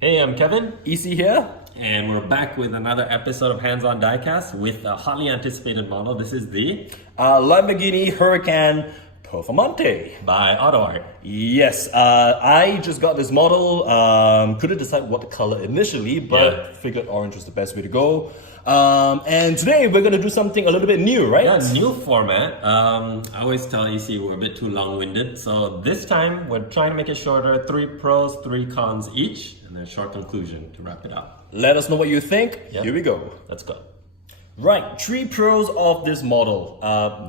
Hey, I'm Kevin, EC here. and we're back with another episode of Hands on Diecast with a hotly anticipated model. This is the Lamborghini Huracan Performante. by Autoart. Yes, I just got this model. Couldn't decide what color initially, but figured orange was the best way to go. And today we're going to do something a little bit new, right? Yeah, new format. I always tell EC we're a bit too long-winded, so this time we're trying to make it shorter. 3 pros, 3 cons each, and then a short conclusion to wrap it up. Let us know what you think. Yeah. Here we go. Let's go. Right, 3 pros of this model.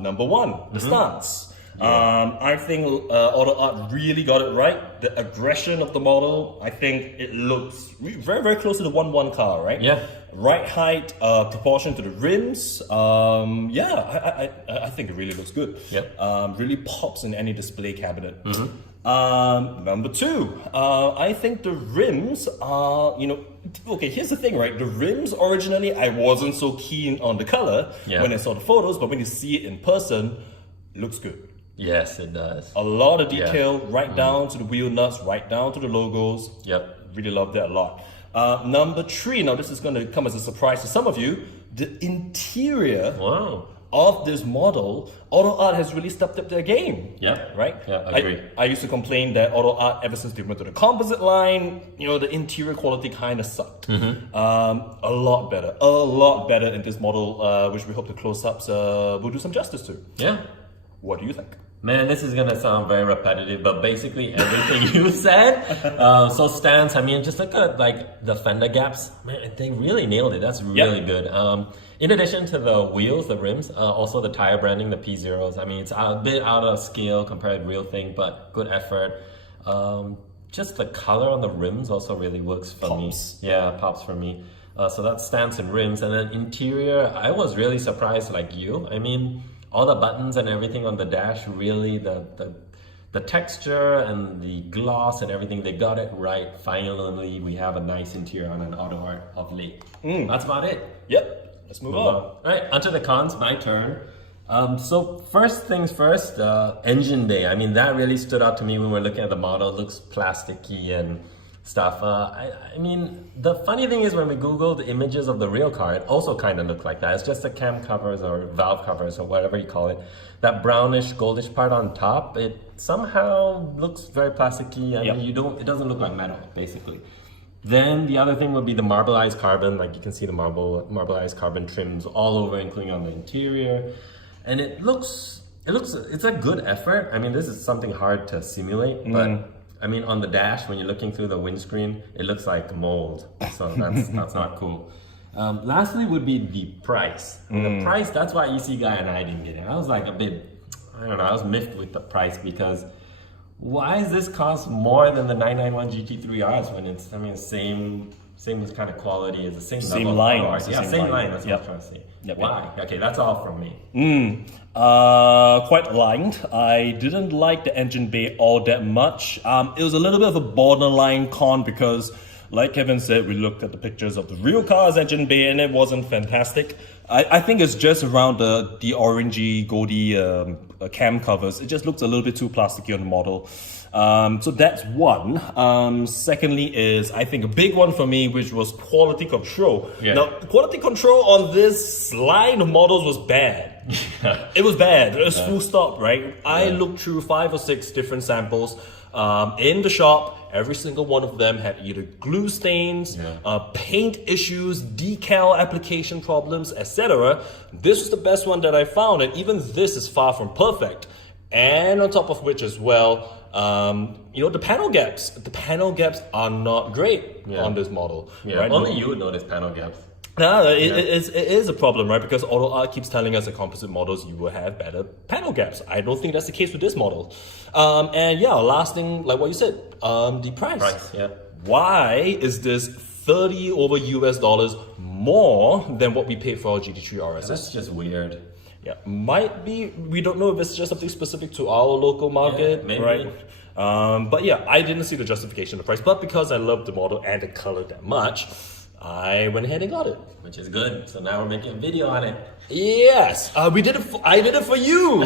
Number 1, the stance. I think Autoart really got it right. The aggression of the model, I think it looks very, very close to the 1.1 car, right? Yeah. Right height, proportion to the rims. I think it really looks good. Yep. Really pops in any display cabinet. Number 2, I think the rims are, okay, here's the thing, right? The rims originally, I wasn't so keen on the color when I saw the photos, but when you see it in person, it looks good. Yes, it does. A lot of detail, right down to the wheel nuts, right down to the logos. Yep. Really love that a lot. Number 3, now this is going to come as a surprise to some of you. The interior of this model, Autoart has really stepped up their game. Yeah. Right? Yeah, I agree. I used to complain that Autoart, ever since they went to the composite line, the interior quality kind of sucked. A lot better in this model, which we hope the close-ups will do some justice to. Yeah. What do you think? Man, this is gonna sound very repetitive, but basically everything you said. So stance, I mean, just look at like the fender gaps. Man, they really nailed it. That's really good. In addition to the wheels, the rims, also the tire branding, the P0s. I mean, it's a bit out of scale compared to real thing, but good effort. Just the color on the rims also really works for me. Yeah, pops for me. So that's stance and rims, and then interior. I was really surprised, like you. I mean, all the buttons and everything on the dash, really the texture and the gloss and everything, they got it right. Finally, we have a nice interior on an Autoart of late. That's about it. Yep, let's move on. All right, onto the cons, my turn. So first things first, engine bay. I mean, that really stood out to me when we're looking at the model. It looks plasticky and stuff. I mean, the funny thing is when we Googled images of the real car, it also kind of looked like that. It's just the cam covers or valve covers or whatever you call it. That brownish, goldish part on top, it somehow looks very plasticky. I mean, it doesn't look like metal, basically. Then the other thing would be the marbleized carbon. Like you can see the marbleized carbon trims all over, including on the interior. And it's a good effort. I mean, this is something hard to simulate, but I mean, on the dash, when you're looking through the windscreen, it looks like mold. So that's not cool. Lastly would be the price. The price, that's why EC guy and I didn't get it. I was like I was miffed with the price because why does this cost more than the 991 GT3Rs when it's, I mean, same kind of quality as the same level line. Yeah, same line. That's what I'm trying to say. Why? Okay, that's all from me. Quite aligned. I didn't like the engine bay all that much. It was a little bit of a borderline con because, like Kevin said, we looked at the pictures of the real car's engine bay and it wasn't fantastic. I think it's just around the orangey, goldy cam covers. It just looks a little bit too plasticky on the model. So that's one. Secondly is, I think, a big one for me, which was quality control. Now, quality control on this line of models was bad. It was bad. It was full stop, right? I looked through 5 or 6 different samples in the shop. Every single one of them had either glue stains, paint issues, decal application problems, etc. This was the best one that I found, and even this is far from perfect. And on top of which as well, the panel gaps. The panel gaps are not great on this model. Right? Only you would notice panel gaps. No, it is a problem, right? Because Autoart keeps telling us that composite models, you will have better panel gaps. I don't think that's the case with this model. Last thing, like what you said, the price. Why is this $30 over US more than what we paid for our GT3 RS? That's just weird. Yeah, might be. We don't know if it's just something specific to our local market, right? But yeah, I didn't see the justification of the price. But because I love the model and the color that much, I went ahead and got it. Which is good. So now we're making a video on it. Yes, I did it for you,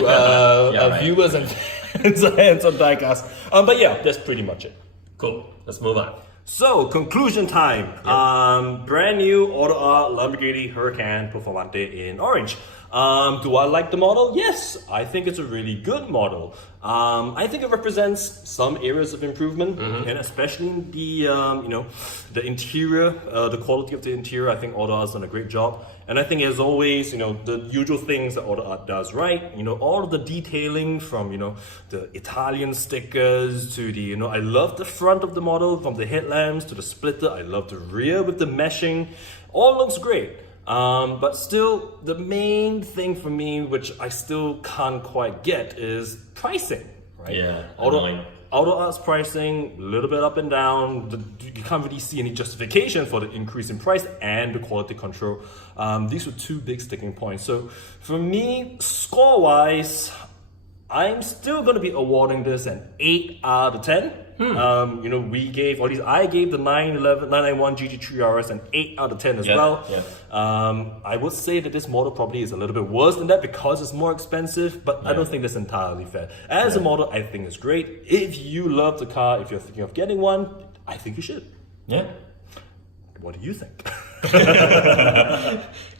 viewers and fans on Diecast. But yeah, that's pretty much it. Cool. Let's move on. So, conclusion time. Brand new Autoart Lamborghini Huracan Performante in orange. Do I like the model? Yes, I think it's a really good model. I think it represents some areas of improvement, and especially in the the interior, the quality of the interior. I think Autoart's done a great job. And I think, as always, the usual things that Autoart does right. All of the detailing from the Italian stickers to the I love the front of the model, from the headlamps to the splitter. I love the rear with the meshing. All looks great. But still, the main thing for me, which I still can't quite get, is pricing, right? Yeah, Autoart's pricing, a little bit up and down. You can't really see any justification for the increase in price and the quality control. These were two big sticking points. So for me, score-wise, I'm still going to be awarding this an 8 out of 10. We gave, or at least I gave the 991 GT3 RS an 8 out of 10 as well. Yeah. I would say that this model probably is a little bit worse than that because it's more expensive, but I don't think that's entirely fair. As a model, I think it's great. If you love the car, if you're thinking of getting one, I think you should. Yeah. What do you think?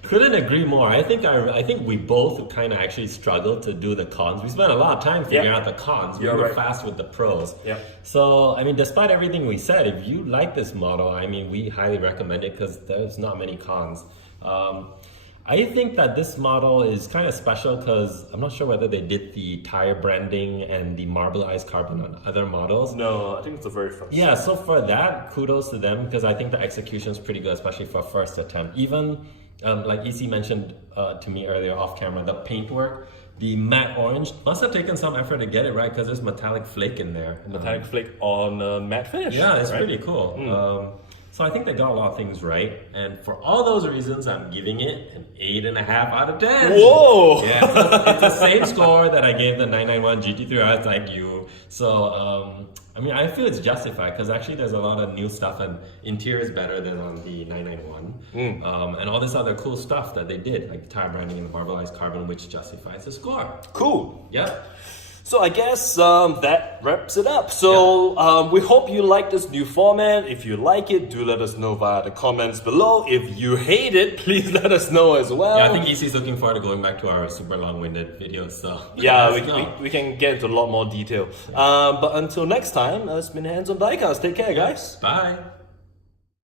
Couldn't agree more. I think we both kind of actually struggled to do the cons. We spent a lot of time figuring out the cons. We were fast with the pros. Yeah. So, despite everything we said, if you like this model, we highly recommend it because there's not many cons. I think that this model is kind of special because I'm not sure whether they did the tire branding and the marbleized carbon on other models. No, I think it's the very first. Yeah, so for that, kudos to them because I think the execution is pretty good, especially for first attempt. Even like EC mentioned to me earlier off camera, the paintwork, the matte orange must have taken some effort to get it right because there's metallic flake in there. Metallic flake on matte finish. Yeah, it's pretty cool. So I think they got a lot of things right, and for all those reasons, I'm giving it an 8.5 out of 10. Whoa! Yeah, it's the same score that I gave the 991 GT3 RS like you. So, I feel it's justified because actually there's a lot of new stuff and interior is better than on the 991. And all this other cool stuff that they did, like the tire branding and the marbleized carbon, which justifies the score. Cool. Yeah. So I guess that wraps it up. So we hope you like this new format. If you like it, do let us know via the comments below. If you hate it, please let us know as well. Yeah, I think EC's looking forward to going back to our super long-winded videos. So yeah, we can get into a lot more detail. But until next time, it's been Hands on Diecast. Take care, guys. Bye.